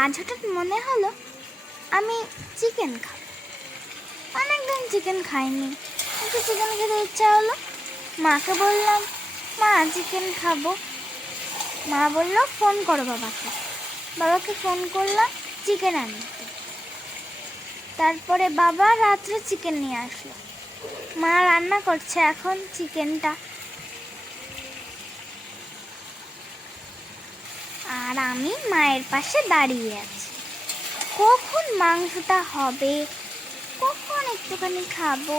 আজ হঠাৎ মনে হলো আমি চিকেন খাবো। অনেকদিন চিকেন খাইনি, একটু চিকেন খেতে ইচ্ছা হলো। মাকে বললাম, মা চিকেন খাবো। মা বললো ফোন করো বাবাকে। বাবাকে ফোন করলাম চিকেন আনতে। তারপরে বাবা রাত্রে চিকেন নিয়ে আসলো। মা রান্না করছে এখন চিকেনটা, আর আমি মায়ের পাশে দাঁড়িয়ে আছি। কখন মাংসটা হবে, কখন একটুখানি খাবো,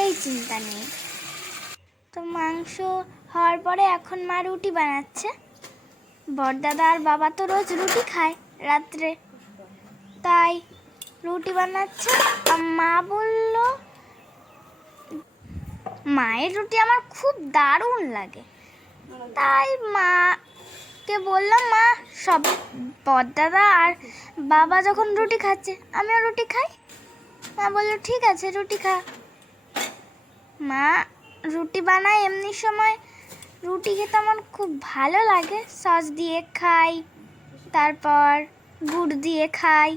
এই চিন্তা নেই। তো মাংস হওয়ার পরে এখন মা রুটি বানাচ্ছে। বড়দাদা আর বাবা তো রোজ রুটি খায় রাত্রে, তাই রুটি বানাচ্ছে। আর মা বলল, মায়ের রুটি আমার খুব দারুণ লাগে, তাই মাকে বললাম, মা সব বড়দাদা আর বাবা যখন রুটি খাচ্ছে আমিও রুটি খাই। মা বললো ঠিক আছে রুটি খা। মা রুটি বানায় এমনি সময় রুটি খেতে আমার খুব ভালো লাগে। সস দিয়ে খাই, তারপর গুড় দিয়ে খাই।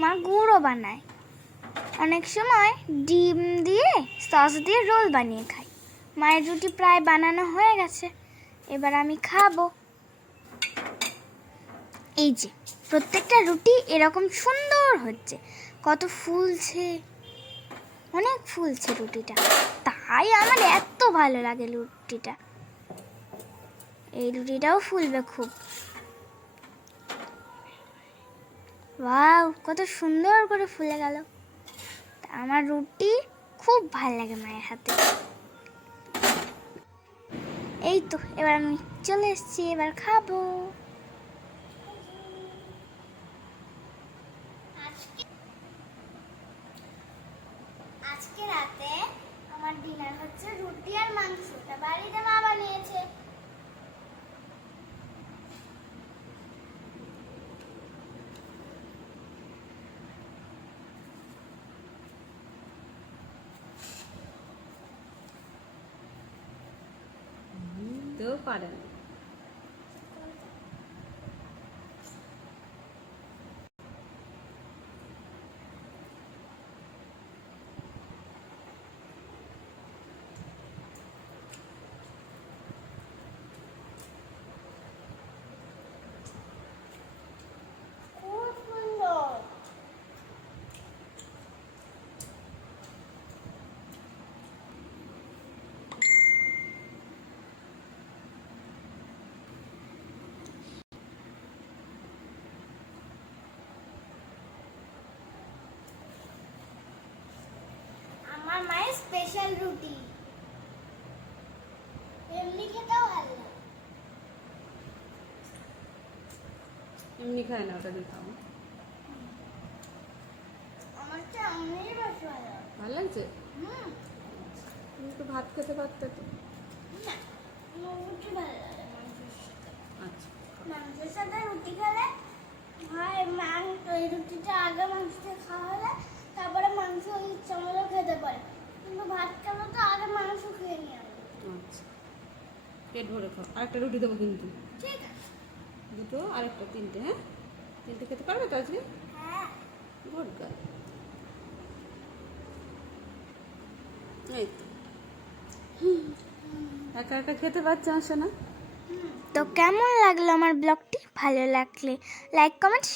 মা গুড়ও বানায়, অনেক সময় ডিম দিয়ে সস দিয়ে রোল বানিয়ে খাই। মায়ের রুটি প্রায় বানানো হয়ে গেছে, এবার আমি খাবো। এই যে প্রত্যেকটা রুটি এরকম সুন্দর হচ্ছে, কত ফুলছে, অনেক ফুলছে রুটিটা, তাই আমার এত ভালো লাগে রুটিটা। এই রুটিটাও ফুলবে খুব। ওয়াও, কত সুন্দর করে ফুলে গেল। আমার রুটি খুব ভালো লাগে মায়ের হাতে। এই তো এবার আমি চলে এসেছি, এবার খাবো। আজকে রাতে আমার ডিনার হচ্ছে রুটি আর মাংসটা বাড়িতে মা বানিয়েছে। কেউ পারে না। খুব সুন্দর। আমার মায়ের স্পেশাল রুটি, এমনি খেতেও ভালো লাগে। এমনি খায় না, ওটা দিয়ে খাও। আমার তো এমনি বেশি ভালো লাগে। ভালো লাগছে? তুমি একটু ভাত খেতে পারতে তো। না, আমার রুটি ভালো লাগে মাংসের সাথে। আচ্ছা, মাংসের সাথে রুটি খেলে হয়, ওই রুটিটা আগে মাংস দিয়ে খাওয়া হলে তারপরে মাংস ইচ্ছা মতো খেতে পারে, কিন্তু ভাত খেলে তো আগে মাংস খেয়ে নিয়ে হবে। আচ্ছা, পেট ভরে খাও। আরেকটা রুটি দেবো কিন্তু। ঠিক আছে। দুটো, আরেকটা, তিনটে। হ্যাঁ, তিনটে খেতে পারবে তো আজকে? হ্যাঁ। Good girl. এই তো একা একা খেতে পারছে আসে না। তো কেমন লাগলো আমার ব্লগটি? ভালো লাগলে লাইক, কমেন্ট